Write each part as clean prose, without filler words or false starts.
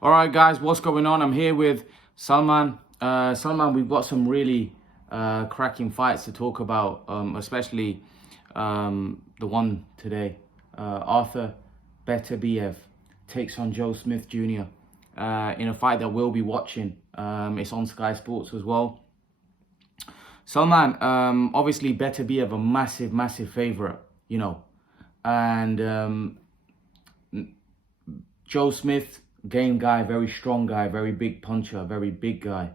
All right, guys, what's going on? I'm here with Salman. Salman, we've got some really cracking fights to talk about, especially the one today. Arthur Beterbiev takes on Joe Smith Jr. In a fight that we'll be watching. It's on Sky Sports as well. Salman, obviously Beterbiev, a massive favorite, you know, and Joe Smith, game guy, very strong guy, very big puncher, very big guy.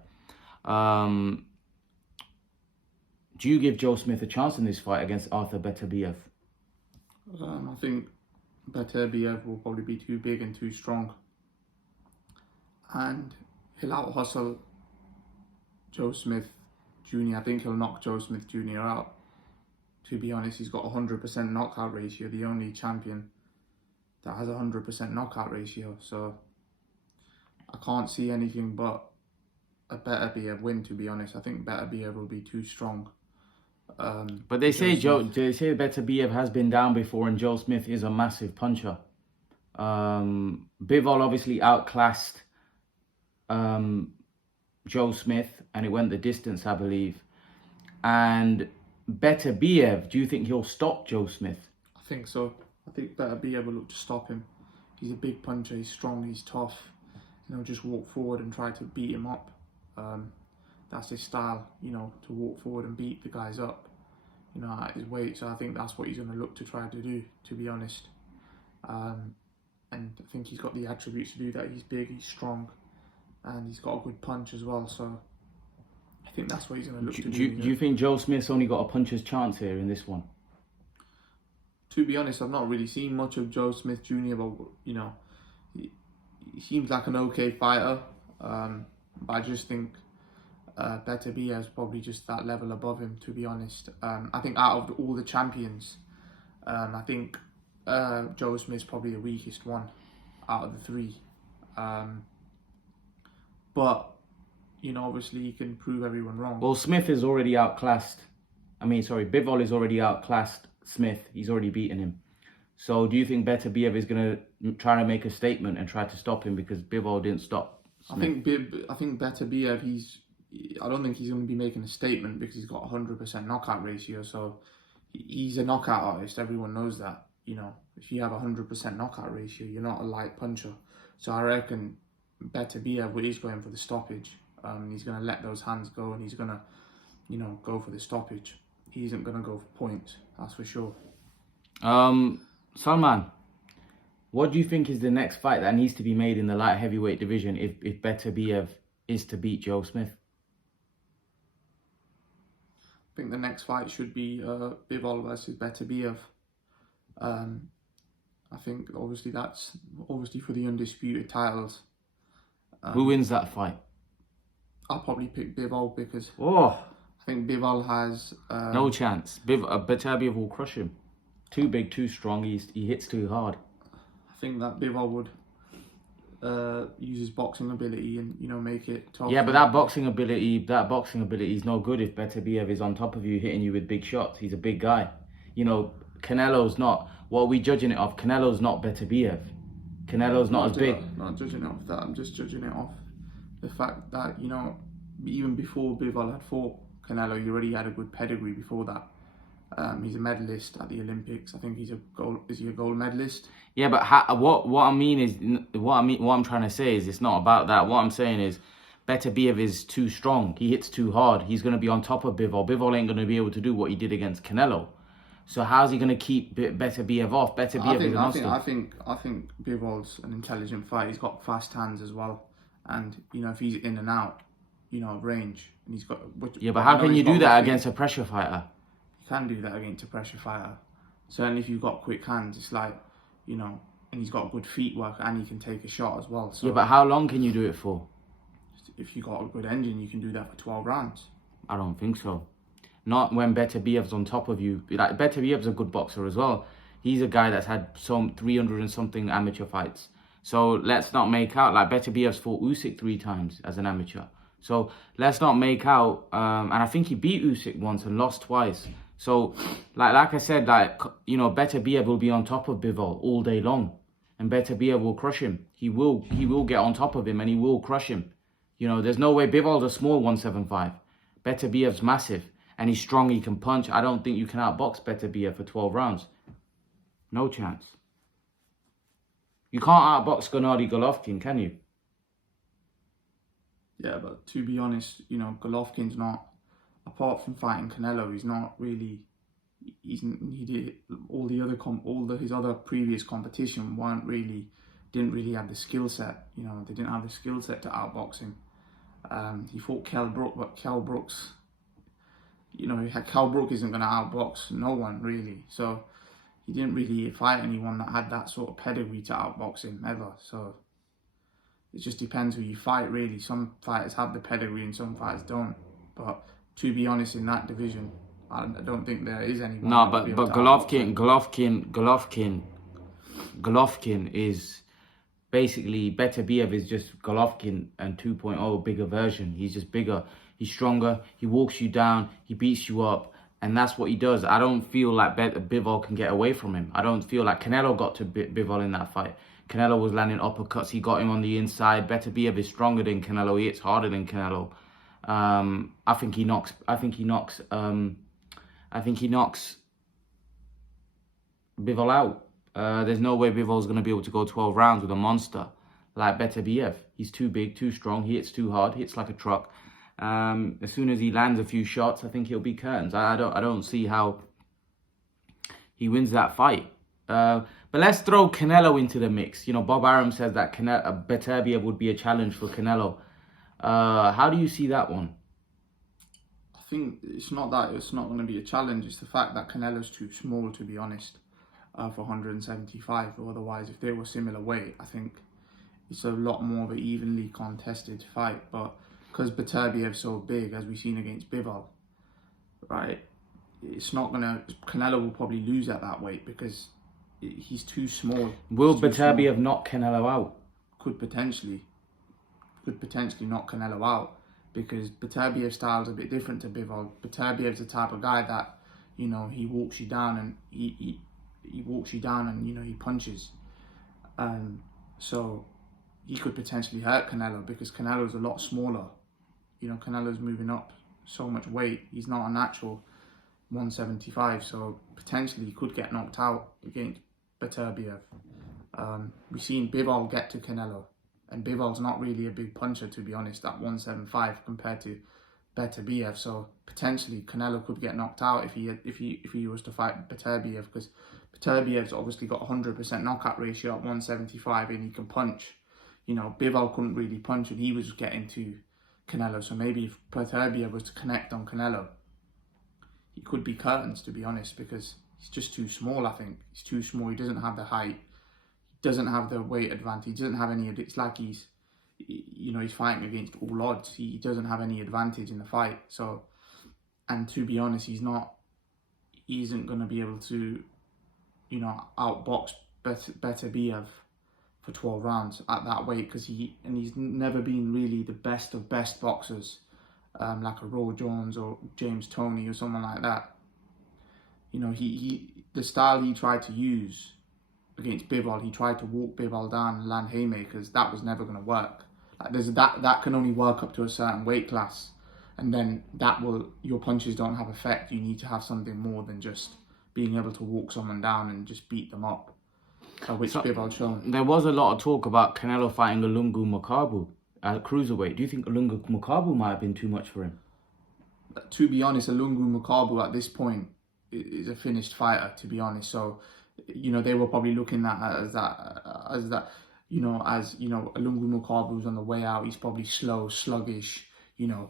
Do you give Joe Smith a chance in this fight against Arthur Beterbiev? I think Beterbiev will probably be too big and too strong, and he'll out hustle Joe Smith Jr. I think he'll knock Joe Smith Jr. out. To be honest, he's got a 100% knockout ratio, the only champion that has a 100% knockout ratio. So I can't see anything but a Beterbiev win, to be honest. I think Beterbiev will be too strong. But they say Beterbiev has been down before, and Joe Smith is a massive puncher. Bivol obviously outclassed Joe Smith, and it went the distance, I believe. And Beterbiev, do you think he'll stop Joe Smith? I think so. I think Beterbiev will look to stop him. He's a big puncher, he's strong, he's tough. You know, just walk forward and try to beat him up. That's his style, you know, to walk forward and beat the guys up, you know, at his weight. So I think that's what he's going to look to try to do, to be honest. And I think he's got the attributes to do that. He's big, he's strong, and he's got a good punch as well. So I think that's what he's going to look to do. Do you think Joe Smith's only got a puncher's chance here in this one? To be honest, I've not really seen much of Joe Smith Jr., but, you know, he seems like an okay fighter. But I just think Beterbiev is probably just that level above him, to be honest. I think out of all the champions, I think Joe Smith's probably the weakest one out of the three. But, you know, obviously he can prove everyone wrong. Well, Smith is already outclassed. Bivol is already outclassed Smith. He's already beaten him. So do you think Beterbiev is going to try to make a statement and try to stop him because Bivol didn't stop Smith? I think Beterbiev, I don't think he's going to be making a statement because he's got a 100% knockout ratio. So he's a knockout artist. Everyone knows that. You know, if you have a 100% knockout ratio, you're not a light puncher. So I reckon Beterbiev is going for the stoppage. He's going to let those hands go and he's going to, you know, go for the stoppage. He isn't going to go for points, that's for sure. Salman, what do you think is the next fight that needs to be made in the light heavyweight division if Beterbiev is to beat Joe Smith? I think the next fight should be Bivol versus Beterbiev. I think obviously that's for the undisputed titles. Who wins that fight? I'll probably pick Bivol because I think Bivol has no chance. Beterbiev will crush him. Too big, too strong. He hits too hard. I think that Bivol would use his boxing ability and, you know, make it tough. Yeah, but that boxing ability is no good if Beterbiev is on top of you, hitting you with big shots. He's a big guy. You know, Canelo's not. What are we judging it off? Canelo's not Beterbiev. Canelo's not as big. I'm not judging it off that. I'm just judging it off the fact that, you know, even before Bivol had fought Canelo, he already had a good pedigree before that. He's a medalist at the Olympics. I think is he a gold medalist? Yeah, but what I'm trying to say is it's not about that. What I'm saying is Beterbiev is too strong. He hits too hard. He's going to be on top of Bivol. Bivol ain't going to be able to do what he did against Canelo. So how's he going to keep Beterbiev off? Beterbiev is a monster. I think Bivol's an intelligent fighter. He's got fast hands as well, and, you know, if he's in and out, you know, of range, and he's got. But how can you do that against a pressure fighter? You can do that against a pressure fighter. Certainly, if you've got quick hands, it's like, you know, and he's got good feet work, and he can take a shot as well. So yeah, but how long can you do it for? If you got a good engine, you can do that for 12 rounds. I don't think so. Not when Beterbiev's on top of you. Like, Beterbiev's a good boxer as well. He's a guy that's had some 300 and something amateur fights. So let's not make out like Beterbiev's fought Usyk 3 times as an amateur. So let's not make out. And I think he beat Usyk once and lost twice. So like I said, like, you know, Beterbiev will be on top of Bivol all day long. and Beterbiev will crush him. He will get on top of him and he will crush him. You know, there's no way. Bivol's a small 175. Beterbiev's massive and he's strong. He can punch. I don't think you can outbox Beterbiev for 12 rounds. No chance. You can't outbox Gennady Golovkin, can you? Yeah, but to be honest, you know, Golovkin's not, apart from fighting Canelo, he's not really. He did all his other previous competition didn't really have the skill set. You know, they didn't have the skill set to outbox him. He fought Kell Brook, but Kell Brook's, you know, Kell Brook isn't going to outbox no one really. So he didn't really fight anyone that had that sort of pedigree to outbox him ever. So it just depends who you fight really. Some fighters have the pedigree and some fighters don't. But to be honest, in that division, I don't think there is anyone. No, but Golovkin is basically Beterbiev is just Golovkin and 2.0 bigger version. He's just bigger. He's stronger. He walks you down. He beats you up. And that's what he does. I don't feel like Bivol can get away from him. I don't feel like Canelo got to Bivol in that fight. Canelo was landing uppercuts. He got him on the inside. Beterbiev is stronger than Canelo. He hits harder than Canelo. I think he knocks Bivol out. There's no way Bivol's going to be able to go 12 rounds with a monster like Beterbiev. He's too big, too strong. He hits too hard. He hits like a truck. As soon as he lands a few shots, I think he'll be curtains. I don't see how he wins that fight. But let's throw Canelo into the mix. You know, Bob Arum says that Beterbiev would be a challenge for Canelo. How do you see that one? I think it's not that it's not going to be a challenge. It's the fact that Canelo's too small, to be honest, for 175. Or otherwise, if they were similar weight, I think it's a lot more of an evenly contested fight. But because Beterbiev's so big, as we've seen against Bivol, right? It's not gonna. Canelo will probably lose at that weight because he's too small. Will Beterbiev knock Canelo out? Could potentially knock Canelo out because Beterbiev's style is a bit different to Bivol. Beterbiev's the type of guy that, you know, he walks you down and he walks you down and, you know, he punches. So he could potentially hurt Canelo because Canelo's a lot smaller. You know, Canelo's moving up so much weight. He's not a natural 175, so potentially he could get knocked out against Beterbiev. We've seen Bivol get to Canelo, and Bivol's not really a big puncher, to be honest, at 175 compared to Beterbiev. So potentially Canelo could get knocked out if he was to fight Beterbiev, because Beterbiev's obviously got 100% knockout ratio at 175 and he can punch. You know, Bivol couldn't really punch and he was getting to Canelo. So maybe if Beterbiev was to connect on Canelo, he could be curtains, to be honest, because he's just too small. I think he's too small. He doesn't have the height. He doesn't have the weight advantage. He doesn't have any. It's like he's, you know, he's fighting against all odds. He doesn't have any advantage in the fight. So, and to be honest, he isn't going to be able to, you know, outbox Beterbiev for 12 rounds at that weight, because he's never been really the best of best boxers, like a Roy Jones or James Toney or someone like that. You know, the style he tried to use against Bivol, he tried to walk Bivol down and land haymakers. That was never going to work. Like that can only work up to a certain weight class, and then your punches don't have effect. You need to have something more than just being able to walk someone down and just beat them up, which Bivol's shown. There was a lot of talk about Canelo fighting Lungu Makabu at cruiserweight. Do you think Lungu Makabu might have been too much for him? To be honest, Lungu Makabu at this point is a finished fighter, to be honest. So, you know, they were probably looking at as that, you know, Lungu Makabu's on the way out. He's probably slow, sluggish, you know,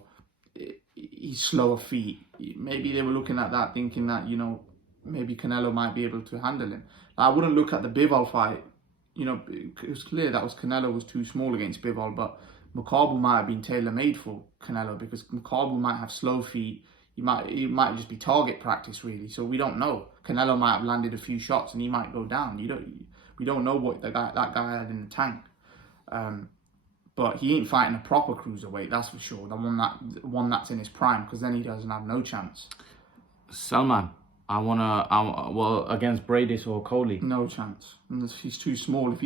he's slower feet. Maybe they were looking at that thinking that, you know, maybe Canelo might be able to handle him. I wouldn't look at the Bivol fight. You know, it was clear that Canelo was too small against Bivol, but Makabu might have been tailor-made for Canelo because Makabu might have slow feet. It might just be target practice, really. So we don't know. Canelo might have landed a few shots and he might go down. We don't know what that guy had in the tank. But he ain't fighting a proper cruiserweight, that's for sure. The one that's in his prime, because then he doesn't have no chance. Salman, well, against Bradis or Coley. No chance. He's too small. If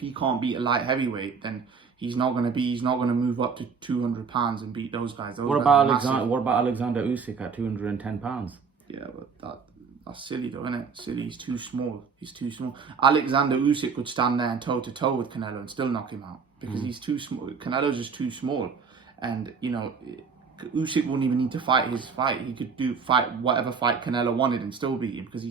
he can't beat a light heavyweight, then he's not gonna move up to 200 pounds and beat those guys. What about Alexander Usyk at 210 pounds? Yeah, but that's silly though, isn't it? Silly. He's too small. He's too small. Alexander Usyk could stand there and toe to toe with Canelo and still knock him out because he's too small. Canelo's just too small, and Usyk wouldn't even need to fight his fight. He could fight whatever fight Canelo wanted and still beat him because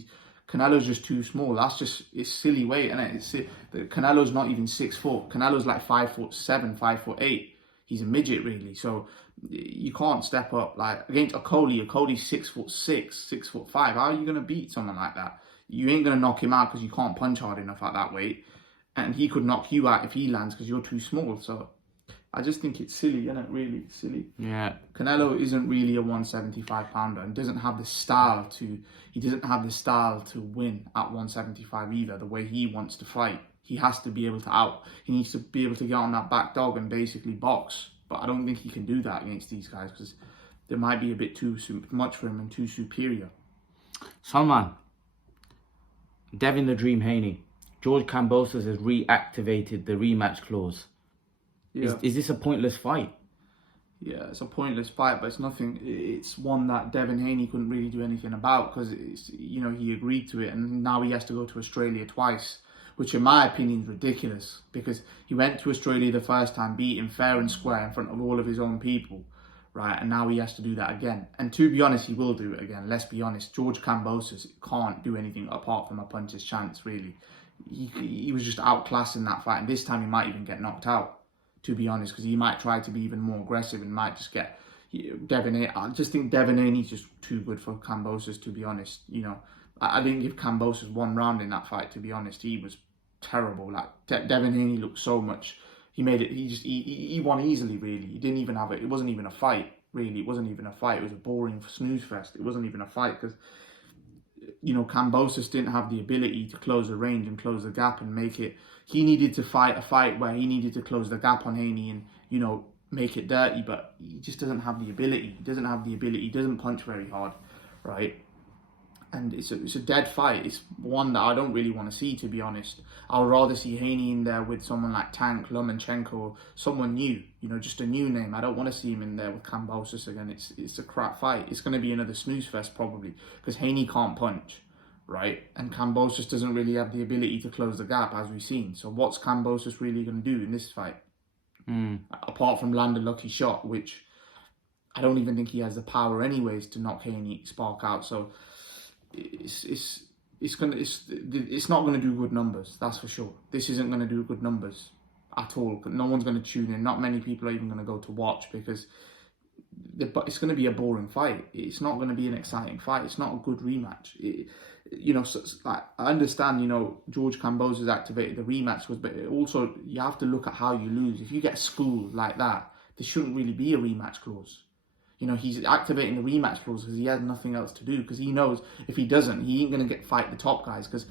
Canelo's just too small. It's silly weight, isn't it? Canelo's not even 6 foot. Canelo's like 5'7", 5'8". He's a midget really. So you can't step up like against a Coley. A Coley's 6'6", 6'5". How are you gonna beat someone like that? You ain't gonna knock him out because you can't punch hard enough at that weight, and he could knock you out if he lands because you're too small. So I just think it's silly, isn't it? Really silly. Yeah. Canelo isn't really a 175 pounder and doesn't have the style to. He doesn't have the style to win at 175 either. The way he wants to fight, he has to be able to He needs to be able to get on that back dog and basically box. But I don't think he can do that against these guys because they might be a bit too much for him and too superior. Salman, Devin the Dream Haney, George Kambosos has reactivated the rematch clause. Yeah. Is this a pointless fight? Yeah, it's a pointless fight, but it's nothing. It's one that Devin Haney couldn't really do anything about because he agreed to it, and now he has to go to Australia twice, which in my opinion is ridiculous because he went to Australia the first time, beat him fair and square in front of all of his own people, right? And now he has to do that again. And to be honest, he will do it again. Let's be honest, George Kambosos can't do anything apart from a puncher's chance. Really, he was just outclassing that fight, and this time he might even get knocked out. To be honest, because he might try to be even more aggressive and might just get Devin Haney. I just think Devin Haney's just too good for Kambosos, to be honest. I didn't give Kambosos one round in that fight, to be honest. He was terrible. Like, Devin Haney looked so much. He made it, he won easily, really. He didn't even have it. It wasn't even a fight, really. It wasn't even a fight. It was a boring snooze fest. It wasn't even a fight because, Kambosos didn't have the ability to close the range and close the gap and make it. He needed to fight a fight where he needed to close the gap on Haney and, make it dirty, but he just doesn't have the ability. He doesn't have the ability. He doesn't punch very hard, right? And it's a dead fight. It's one that I don't really want to see, to be honest. I would rather see Haney in there with someone like Tank, Lomachenko, or someone new, just a new name. I don't want to see him in there with Kambosos again. It's a crap fight. It's going to be another snooze fest probably because Haney can't punch, right? And Kambosos doesn't really have the ability to close the gap, as we've seen. So what's Kambosos really going to do in this fight? Apart from land a lucky shot, which I don't even think he has the power anyways to knock Haney spark out. So it's not going to do good numbers, that's for sure. This isn't going to do good numbers at all. No one's going to tune in. Not many people are even going to go to watch because it's going to be a boring fight. It's not going to be an exciting fight. It's not a good rematch. I understand, George Kambosos activated the rematch, but also you have to look at how you lose. If you get schooled like that, there shouldn't really be a rematch clause. He's activating the rematch clause because he has nothing else to do because he knows if he doesn't, he ain't going to fight the top guys because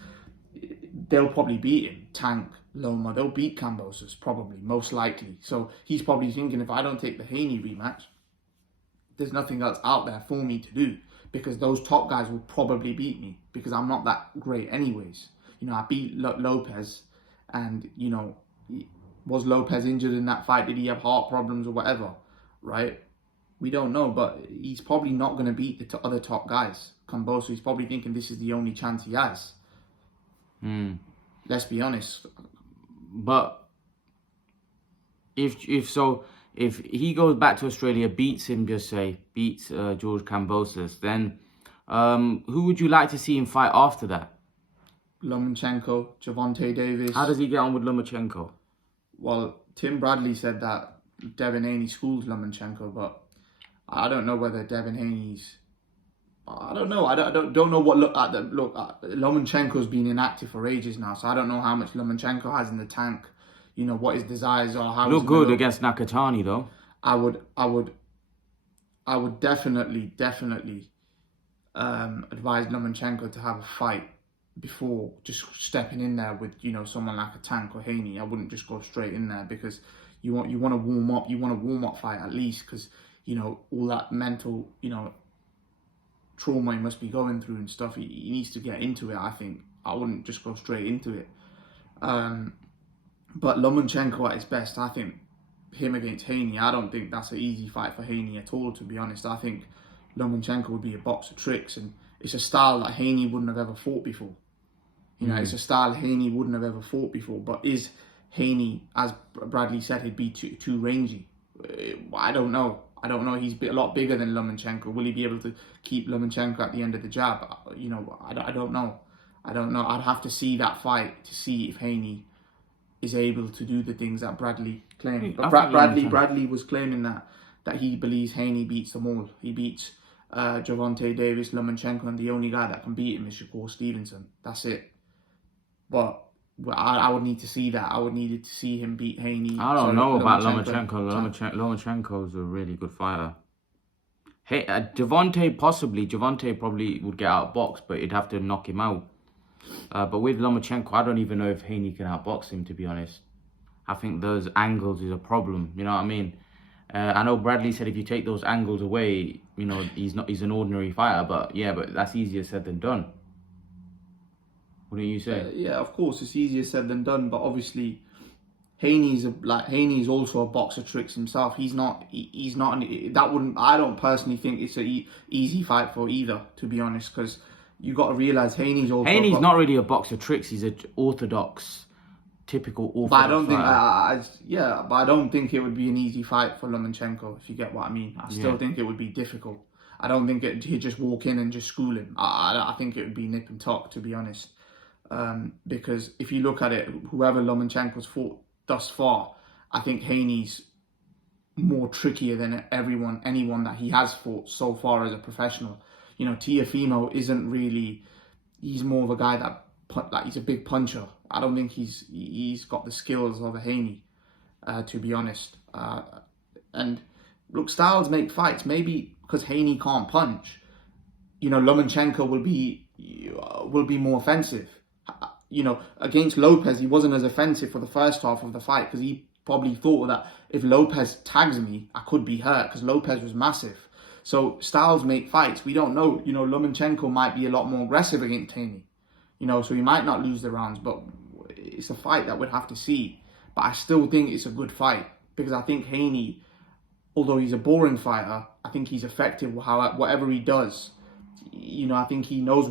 they'll probably beat him. Tank, Loma, they'll beat Kambosos probably, most likely. So he's probably thinking, if I don't take the Haney rematch, there's nothing else out there for me to do because those top guys will probably beat me because I'm not that great anyways. I beat Lopez and, was Lopez injured in that fight? Did he have heart problems or whatever, right? We don't know, but he's probably not going to beat the other top guys. Kambosos, he's probably thinking this is the only chance he has. Let's be honest. But if he goes back to Australia, beats George Kambosos, then who would you like to see him fight after that? Lomachenko, Gervonta Davis. How does he get on with Lomachenko? Well, Tim Bradley said that Devin Haney schools Lomachenko, but I don't know whether Devin Haney's. I don't know. I don't know what Lomachenko's been inactive for ages now, so I don't know how much Lomachenko has in the tank. What his desires are. How look good against Nakatani though. I would definitely advise Lomachenko to have a fight before just stepping in there with someone like a Tank or Haney. I wouldn't just go straight in there because you want to warm up. You want a warm up fight at least because all that mental trauma he must be going through and stuff. He needs to get into it, I think. I wouldn't just go straight into it. But Lomachenko at his best, I think him against Haney, I don't think that's an easy fight for Haney at all, to be honest. I think Lomachenko would be a box of tricks, and it's a style that Haney wouldn't have ever fought before. You know, it's a style Haney wouldn't have ever fought before. But is Haney, as Bradley said, he'd be too rangy? I don't know. He's a lot bigger than Lomachenko. Will he be able to keep Lomachenko at the end of the jab? You know, I don't know. I'd have to see that fight to see if Haney is able to do the things that Bradley claimed. But Bradley was claiming that he believes Haney beats them all. He beats Gervonta Davis, Lomachenko, and the only guy that can beat him is Shakur Stevenson. That's it. But I would need to see that. I would need to see him beat Haney. I don't know about Lomachenko. Lomachenko's a really good fighter. Hey, Gervonta probably would get outboxed, but he'd have to knock him out. But with Lomachenko, I don't even know if Haney can outbox him, to be honest. I think those angles is a problem. You know what I mean? I know Bradley said if you take those angles away, you know, he's an ordinary fighter. But yeah, but that's easier said than done. What do you say? Yeah, of course, it's easier said than done. But obviously, Haney's also a box of tricks himself. He's not. I don't personally think it's an easy fight for either, to be honest, because you got to realize Haney's not really a box of tricks. He's an typical orthodox. But I don't think it would be an easy fight for Lomachenko, if you get what I mean. I still think it would be difficult. I don't think he'd just walk in and just school him. I think it would be nip and tuck, to be honest. Because if you look at it, whoever Lomachenko's fought thus far, I think Haney's more trickier than anyone that he has fought so far as a professional. You know, Teofimo isn't really. He's more of a guy that he's a big puncher. I don't think he's got the skills of a Haney, to be honest. And look, styles make fights. Maybe because Haney can't punch, you know, Lomachenko will be more offensive. You know, against Lopez, he wasn't as offensive for the first half of the fight because he probably thought that if Lopez tags me, I could be hurt because Lopez was massive. So styles make fights. We don't know. You know, Lomachenko might be a lot more aggressive against Haney. You know, so he might not lose the rounds, but it's a fight that we'd have to see. But I still think it's a good fight because I think Haney, although he's a boring fighter, I think he's effective whatever he does. You know, I think he knows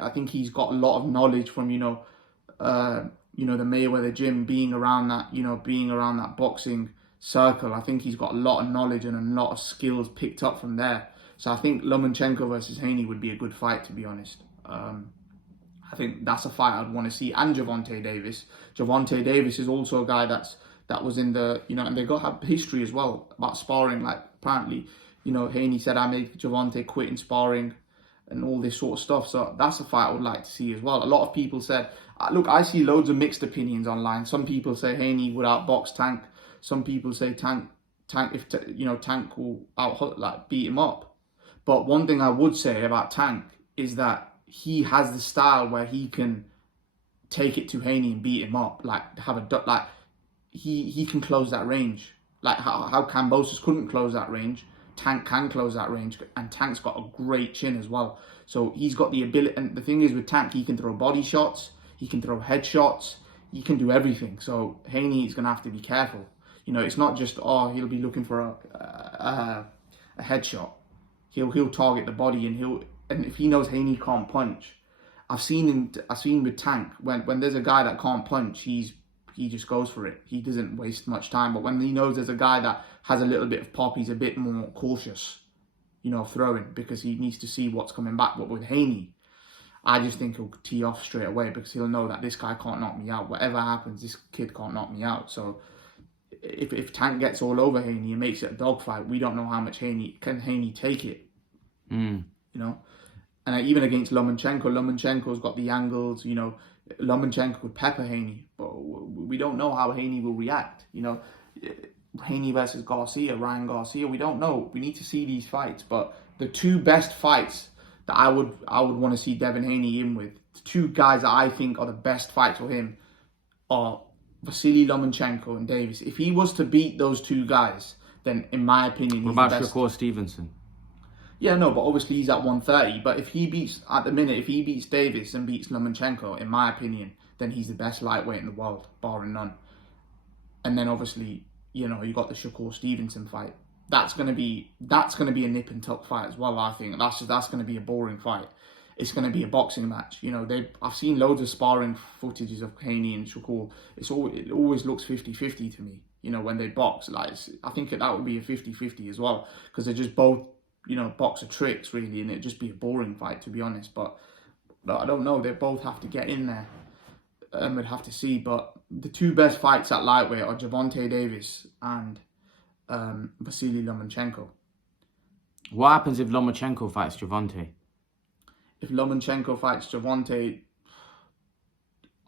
I think he's got a lot of knowledge from, the Mayweather gym, being around that boxing circle. I think he's got a lot of knowledge and a lot of skills picked up from there. So I think Lomachenko versus Haney would be a good fight, to be honest. I think that's a fight I'd want to see. And Gervonta Davis. Gervonta Davis is also a guy that was in the, and they have history as well about sparring. Like, apparently, Haney said, I made Gervonta quit in sparring and all this sort of stuff. So that's a fight I would like to see as well. A lot of people said, look, I see loads of mixed opinions online. Some people say Haney would outbox Tank. Some people say Tank will beat him up. But one thing I would say about Tank is that he has the style where he can take it to Haney and beat him up. He can close that range. Like how Kambosos couldn't close that range, Tank can close that range, and Tank's got a great chin as well. So he's got the ability. And the thing is with Tank, he can throw body shots, he can throw head shots, he can do everything. So Haney is gonna have to be careful. It's not just he'll be looking for a headshot. He'll target the body, and if he knows Haney can't punch, I've seen with Tank when there's a guy that can't punch, he just goes for it. He doesn't waste much time. But when he knows there's a guy that has a little bit of pop, he's a bit more cautious, throwing, because he needs to see what's coming back. But with Haney, I just think he'll tee off straight away because he'll know that this guy can't knock me out. Whatever happens, this kid can't knock me out. So if Tank gets all over Haney and makes it a dogfight, we don't know how much Haney take it. And even against Lomachenko's got the angles. Lomachenko could pepper Haney, but we don't know how Haney will react. Haney versus Ryan Garcia, we don't know. We need to see these fights. But the two best fights that I would want to see Devin Haney in with, the two guys that I think are the best fights for him, are Vasily Lomachenko and Davis. If he was to beat those two guys, then in my opinion, what about Shakur Stevenson? Yeah, no, but obviously he's at 130. But if he beats, at the minute, if he beats Davis and beats Lomachenko, in my opinion, then he's the best lightweight in the world, barring none. And then obviously, you know, you got the Shakur Stevenson fight. That's gonna be a nip and tuck fight as well. I think that's gonna be a boring fight. It's gonna be a boxing match. You know, I've seen loads of sparring footages of Haney and Shakur. It always looks 50-50 to me. You know, when they box, like I think that would be a 50-50 as well, because they're just both, you know, boxer tricks really, and it'd just be a boring fight, to be honest. But I don't know. They both have to get in there. We'd have to see. But the two best fights at lightweight are Gervonta Davis and Vasily Lomachenko. What happens if Lomachenko fights Gervonta? If Lomachenko fights Gervonta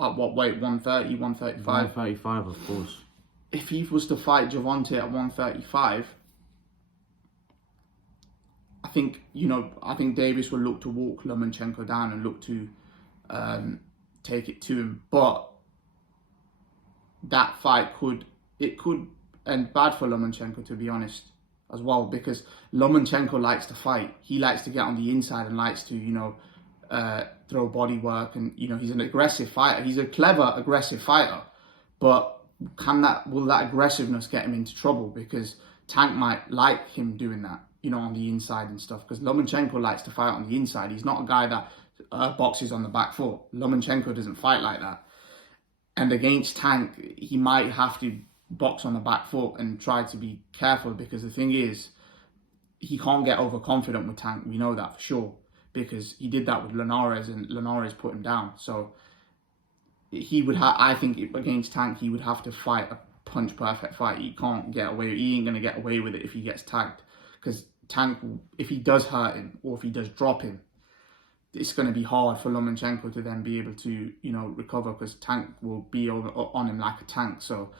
at what weight? 130, 135? 135, of course. If he was to fight Gervonta at 135, I think Davis will look to walk Lomachenko down and look to take it to him. But that fight could end bad for Lomachenko, to be honest, as well, because Lomachenko likes to fight. He likes to get on the inside and likes to, you know, throw body work, and you know, he's an aggressive fighter. He's a clever, aggressive fighter, but will that aggressiveness get him into trouble? Because Tank might like him doing that, you know, on the inside and stuff. Because Lomachenko likes to fight on the inside. He's not a guy that boxes on the back foot. Lomachenko doesn't fight like that. And against Tank, he might have to box on the back foot and try to be careful, because the thing is, he can't get overconfident with Tank. We know that for sure, because he did that with Linares and Linares put him down. So he would I think against Tank, he would have to fight a punch perfect fight. He can't get away. He ain't going to get away with it if he gets tagged, because Tank, if he does hurt him or if he does drop him, it's going to be hard for Lomachenko to then be able to, you know, recover, because Tank will be on him like a tank. So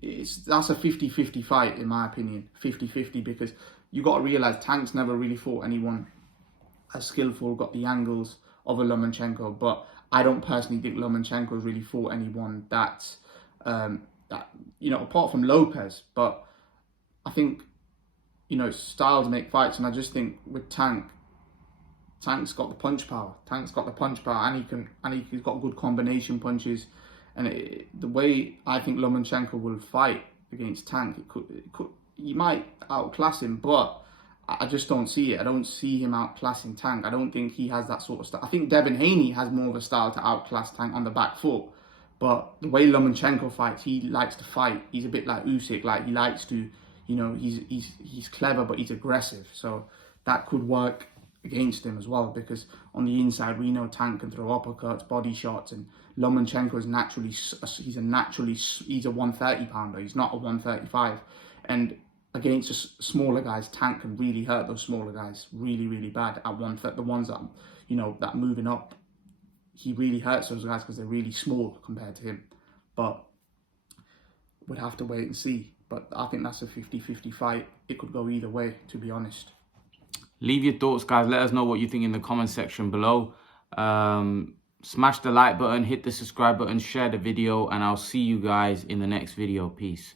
that's a 50-50 fight, in my opinion. 50-50, because you got to realise Tank's never really fought anyone as skillful, got the angles of a Lomachenko. But I don't personally think Lomachenko's really fought anyone that, you know, apart from Lopez. But I think, you know, styles make fights, and I just think with Tank's got the punch power. And he's got good combination punches. And the way I think Lomachenko will fight against Tank, he might outclass him, but I just don't see it. I don't see him outclassing Tank. I don't think he has that sort of style. I think Devin Haney has more of a style to outclass Tank on the back foot. But the way Lomachenko fights, he likes to fight. He's a bit like Usyk. Like, he likes to, you know, he's clever, but he's aggressive. So that could work against him as well, because on the inside we know Tank can throw uppercuts, body shots, and Lomachenko is he's a 130 pounder. He's not a 135, and against smaller guys, Tank can really hurt those smaller guys really, really bad. The ones that, you know, that moving up, he really hurts those guys because they're really small compared to him. But we'd have to wait and see. But I think that's a 50-50 fight. It could go either way, to be honest. Leave your thoughts, guys. Let us know what you think in the comment section below. Smash the like button, hit the subscribe button, share the video, and I'll see you guys in the next video. Peace.